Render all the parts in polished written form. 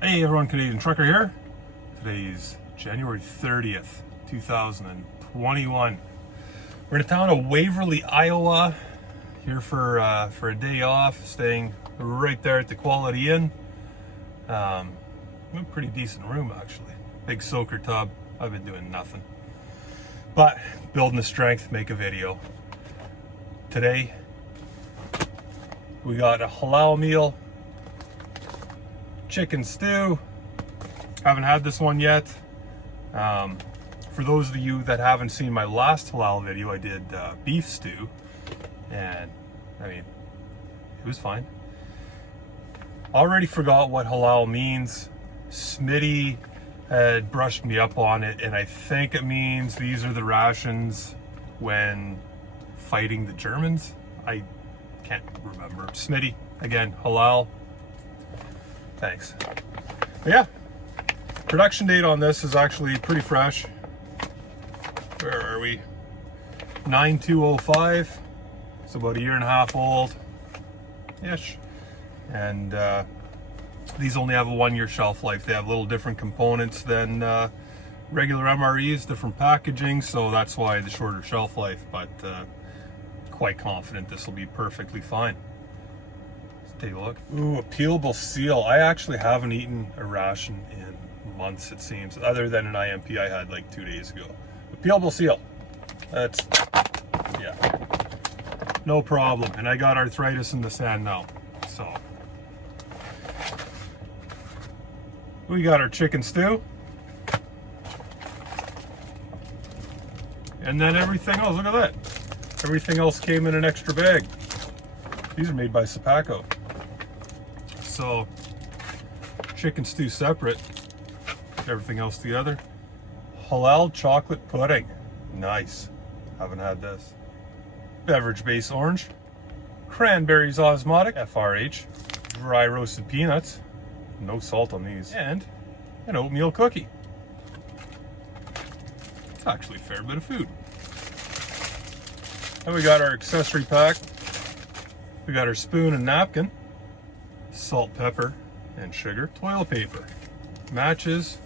Hey everyone, Canadian Trucker here. Today's January 30th, 2021. We're in the town of Waverly, Iowa, here for a day off, staying right there at the Quality Inn. A pretty decent room actually. Big soaker tub. I've been doing nothing but building the strength, make a video. Today we got a halal meal. Chicken stew. Haven't had this one yet. For those of you that haven't seen my last halal video, I did beef stew, and I mean, it was fine. Already forgot what halal means. Smitty had brushed me up on it, and I think it means these are the rations when fighting the Germans. I can't remember. Smitty, again, halal. Thanks. But yeah, production date on this is actually pretty fresh. Where are we? 9/2/05. It's about a year and a half old ish. And these only have a 1-year shelf life. They have little different components than regular MREs, different packaging, so that's why the shorter shelf life, but quite confident this will be perfectly fine. Take a look. Ooh, a peelable seal. I actually haven't eaten a ration in months, it seems, other than an IMP I had like 2 days ago. A peelable seal. That's, yeah, no problem. And I got arthritis in the sand now. So, we got our chicken stew. And then everything else, look at that. Everything else came in an extra bag. These are made by Sapaco. So, chicken stew separate, everything else together. Halal chocolate pudding, nice. Haven't had this. Beverage base orange, cranberries osmotic, FRH, dry roasted peanuts, no salt on these, and an oatmeal cookie. It's actually a fair bit of food. Then we got our accessory pack. We got our spoon and napkin, salt, pepper, and sugar, toilet paper, matches,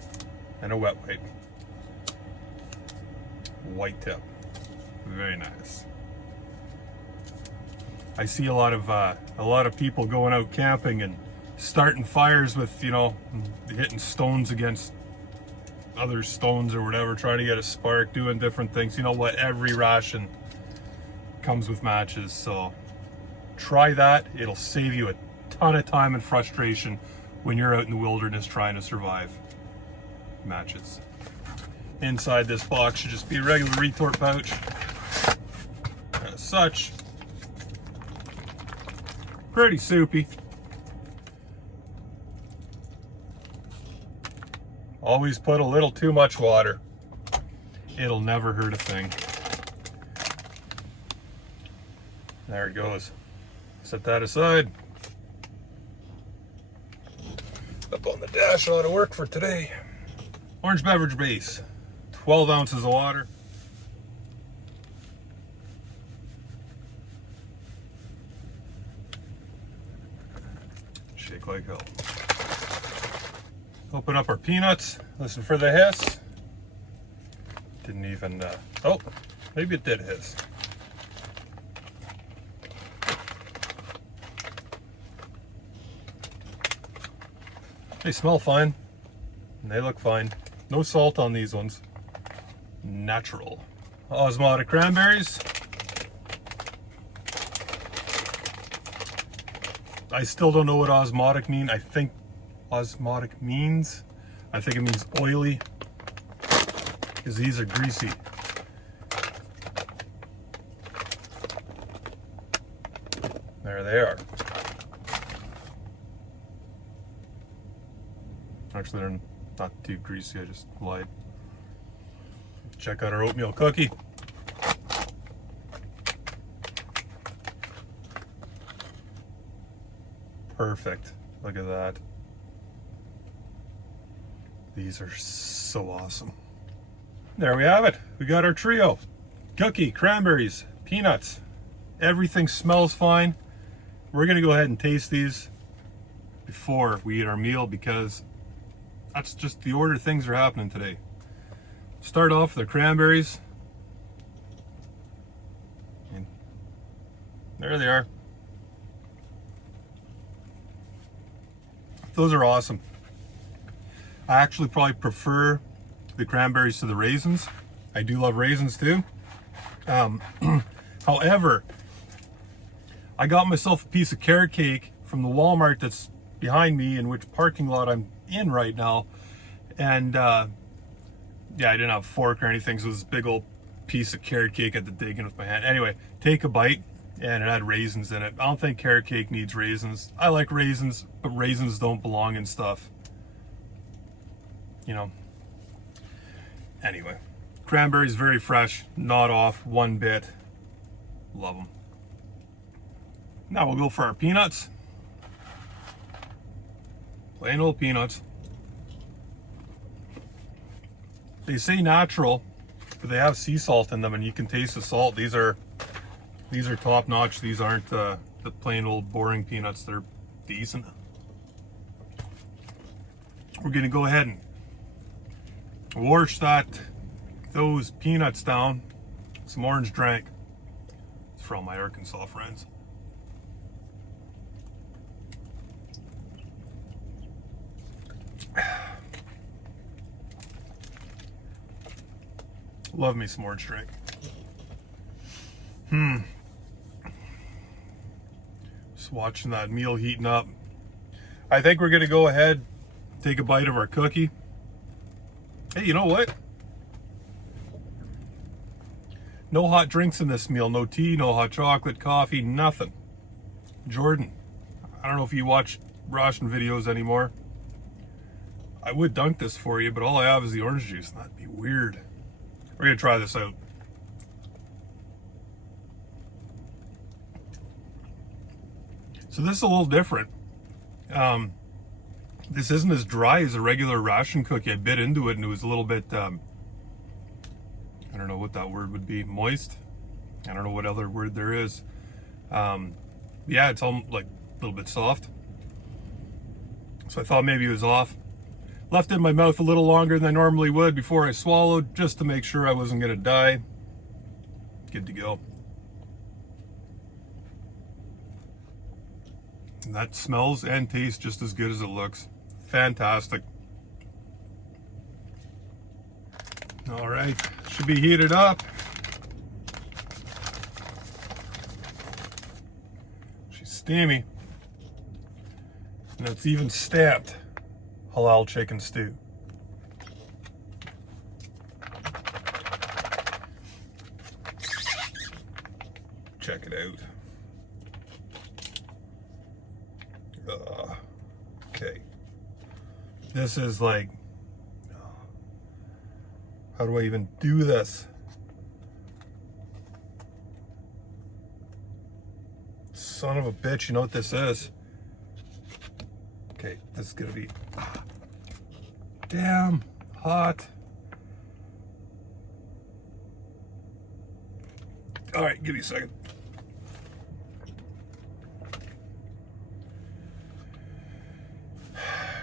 and a wet wipe. White tip. Very nice. I see a lot of people going out camping and starting fires with, you know, hitting stones against other stones or whatever, trying to get a spark, doing different things. You know what? Every ration comes with matches, so try that. It'll save you a ton of time and frustration when you're out in the wilderness trying to survive. Matches. Inside this box should just be a regular retort pouch. As such, pretty soupy. Always put a little too much water. It'll never hurt a thing. There it goes. Set that aside. Up on the dash, a lot of work for today. Orange beverage base, 12 ounces of water. Shake like hell. Open up our peanuts, listen for the hiss. Didn't even, oh, maybe it did hiss. They smell fine, and they look fine. No salt on these ones. Natural. Osmotic cranberries. I still don't know what osmotic mean. I think osmotic means, I think it means oily, because these are greasy. There they are. Actually, they're not too greasy, I just lied. Check out our oatmeal cookie. Perfect. Look at that. These are so awesome. There we have it. We got our trio. Cookie, cranberries, peanuts. Everything smells fine. We're gonna go ahead and taste these before we eat our meal because that's just the order things are happening today. Start off with the cranberries. And there they are. Those are awesome. I actually probably prefer the cranberries to the raisins. I do love raisins too. However, I got myself a piece of carrot cake from the Walmart that's behind me, in which parking lot I'm in right now. And yeah, I didn't have a fork or anything, so it was this big old piece of carrot cake I had to dig in with my hand. Anyway, take a bite, and it had raisins in it. I don't think carrot cake needs raisins. I like raisins, but raisins don't belong in stuff. You know. Anyway, cranberries very fresh, not off one bit. Love them. Now we'll go for our peanuts. Plain old peanuts. They say natural, but they have sea salt in them, and you can taste the salt. These are top notch. These aren't the plain old boring peanuts. They're decent. We're gonna go ahead and wash those peanuts down. Some orange drink. It's for all my Arkansas friends. Love me some orange drink. Just watching that meal heating up. I think we're gonna go ahead, take a bite of our cookie. Hey, you know what? No hot drinks in this meal. No tea, no hot chocolate, coffee, nothing. Jordan, I don't know if you watch ration videos anymore. I would dunk this for you, but all I have is the orange juice. That'd be weird. We're gonna try this out. So this is a little different. This isn't as dry as a regular ration cookie. I bit into it and it was a little bit, I don't know what that word would be, moist. I don't know what other word there is. Yeah, it's all like a little bit soft. So I thought maybe it was off. Left it in my mouth a little longer than I normally would before I swallowed, just to make sure I wasn't gonna die. Good to go. And that smells and tastes just as good as it looks. Fantastic. All right, should be heated up. She's steamy. And it's even stamped Halal chicken stew. Check it out. Okay. This is like, how do I even do this? Son of a bitch, you know what this is? Okay, this is gonna be damn hot. All right, give me a second.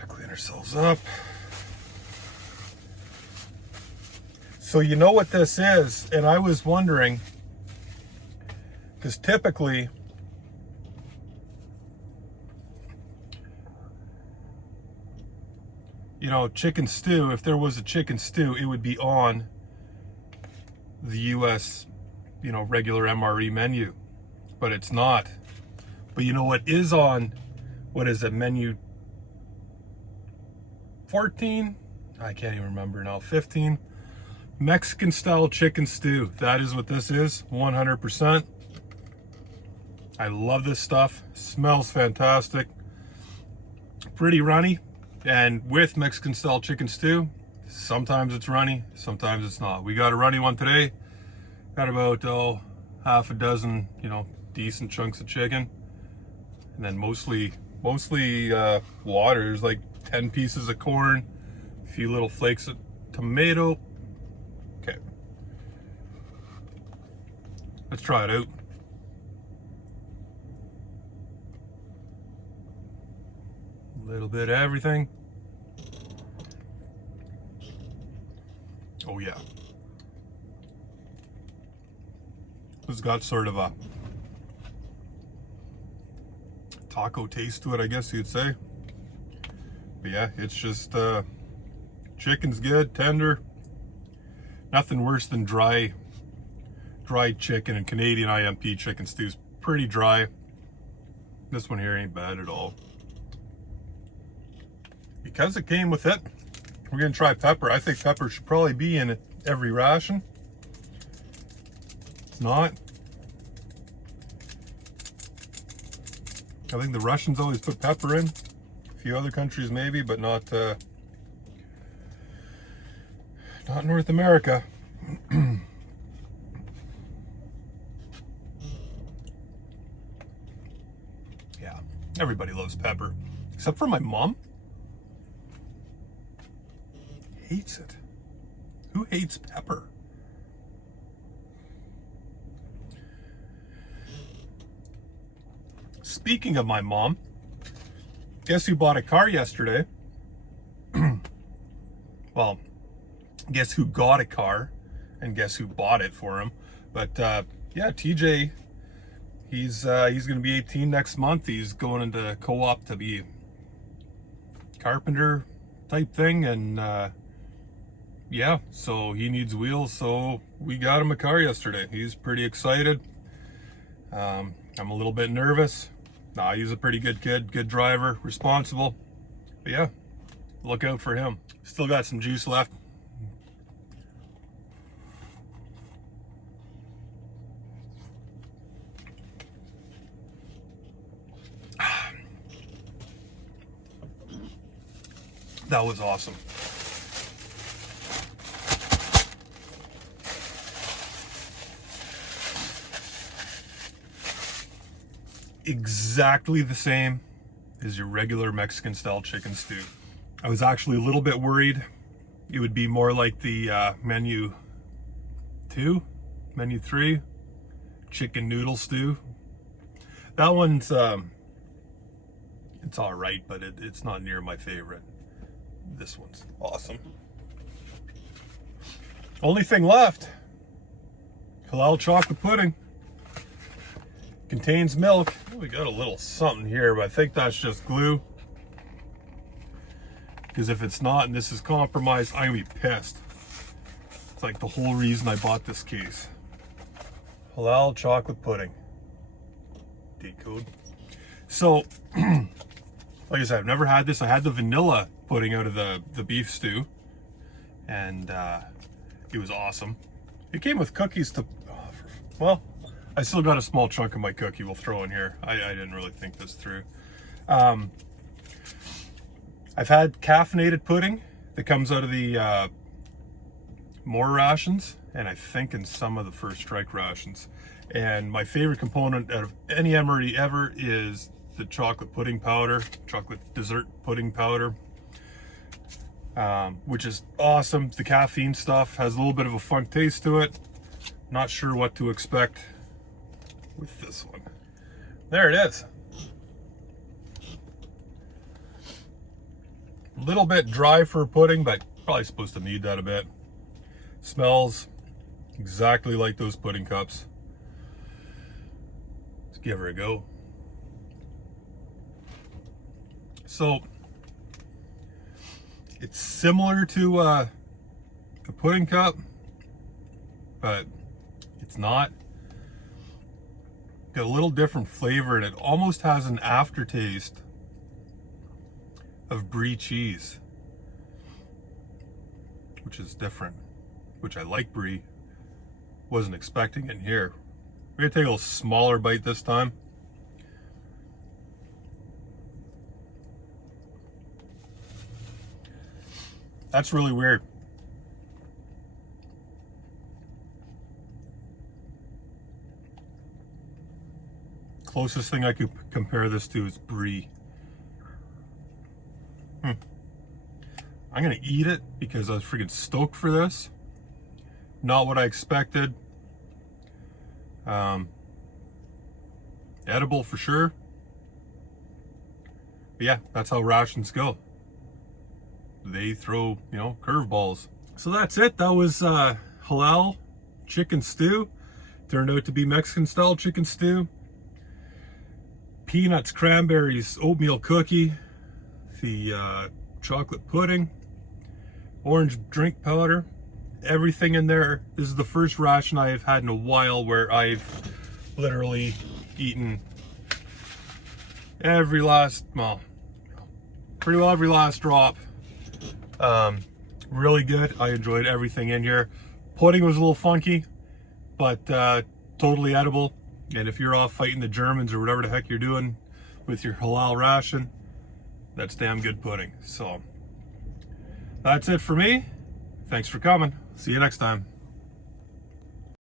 Clean ourselves up. So you know what this is, and I was wondering, because typically you know, chicken stew, if there was a chicken stew, it would be on the US, you know, regular MRE menu, but it's not. But you know what is on, what is it, menu 14? I can't even remember now, 15? Mexican style chicken stew. That is what this is, 100%. I love this stuff, smells fantastic. Pretty runny. And with Mexican style chicken stew, sometimes it's runny, sometimes it's not. We got a runny one today. Got about half a dozen, you know, decent chunks of chicken, and then mostly water. There's like 10 pieces of corn, a few little flakes of tomato. Okay, let's try it out. Little bit of everything. Oh yeah. It's got sort of a taco taste to it, I guess you'd say. But yeah, it's just chicken's good, tender. Nothing worse than dried chicken, and Canadian IMP chicken stew's pretty dry. This one here ain't bad at all. Because it came with it, we're gonna try pepper. I think pepper should probably be in every ration. It's not. I think the Russians always put pepper in. A few other countries maybe, but not North America. Yeah, everybody loves pepper, except for my mom. Hates it. Who hates pepper? Speaking of my mom, guess who bought a car yesterday? Well, guess who got a car, and guess who bought it for him. But yeah, TJ, he's going to be 18 next month. He's going into co-op to be carpenter type thing, and yeah, so he needs wheels, so we got him a car yesterday. He's pretty excited. I'm a little bit nervous. Nah, he's a pretty good kid, good driver, responsible. But yeah, look out for him. Still got some juice left. That was awesome. Exactly the same as your regular Mexican style chicken stew. I was actually a little bit worried it would be more like the menu 3 chicken noodle stew. That one's it's all right, but it's not near my favorite. This one's awesome. Only thing left, Halal chocolate pudding. Contains milk. We got a little something here, but I think that's just glue. Because if it's not and this is compromised, I'm gonna be pissed. It's like the whole reason I bought this case. Halal chocolate pudding. Decode. So, like I said, I've never had this. I had the vanilla pudding out of the beef stew, and it was awesome. It came with cookies to, well, I still got a small chunk of my cookie we'll throw in here. I didn't really think this through. I've had caffeinated pudding that comes out of the more rations, and I think in some of the First Strike rations. And my favorite component out of any emery ever is the chocolate pudding powder, chocolate dessert pudding powder, which is awesome. The caffeine stuff has a little bit of a funk taste to it. Not sure what to expect with this one. There it is. A little bit dry for a pudding, but probably supposed to need that a bit. Smells exactly like those pudding cups. Let's give her a go. So it's similar to a pudding cup, but it's not. Got a little different flavor, and it almost has an aftertaste of brie cheese, which is different, which I like brie. Wasn't expecting it here. We're gonna take a little smaller bite this time. That's really weird. Closest thing I could compare this to is brie. I'm gonna eat it because I was freaking stoked for this. Not what I expected. Edible for sure. But yeah, that's how rations go. They throw, curveballs. So that's it. That was halal chicken stew. Turned out to be Mexican style chicken stew. Peanuts, cranberries, oatmeal cookie, the chocolate pudding, orange drink powder, everything in there. This is the first ration I've had in a while where I've literally eaten every last, well, pretty well every last drop. Really good. I enjoyed everything in here. Pudding was a little funky, but totally edible. And if you're off fighting the Germans or whatever the heck you're doing with your halal ration, that's damn good pudding. So that's it for me. Thanks for coming. See you next time.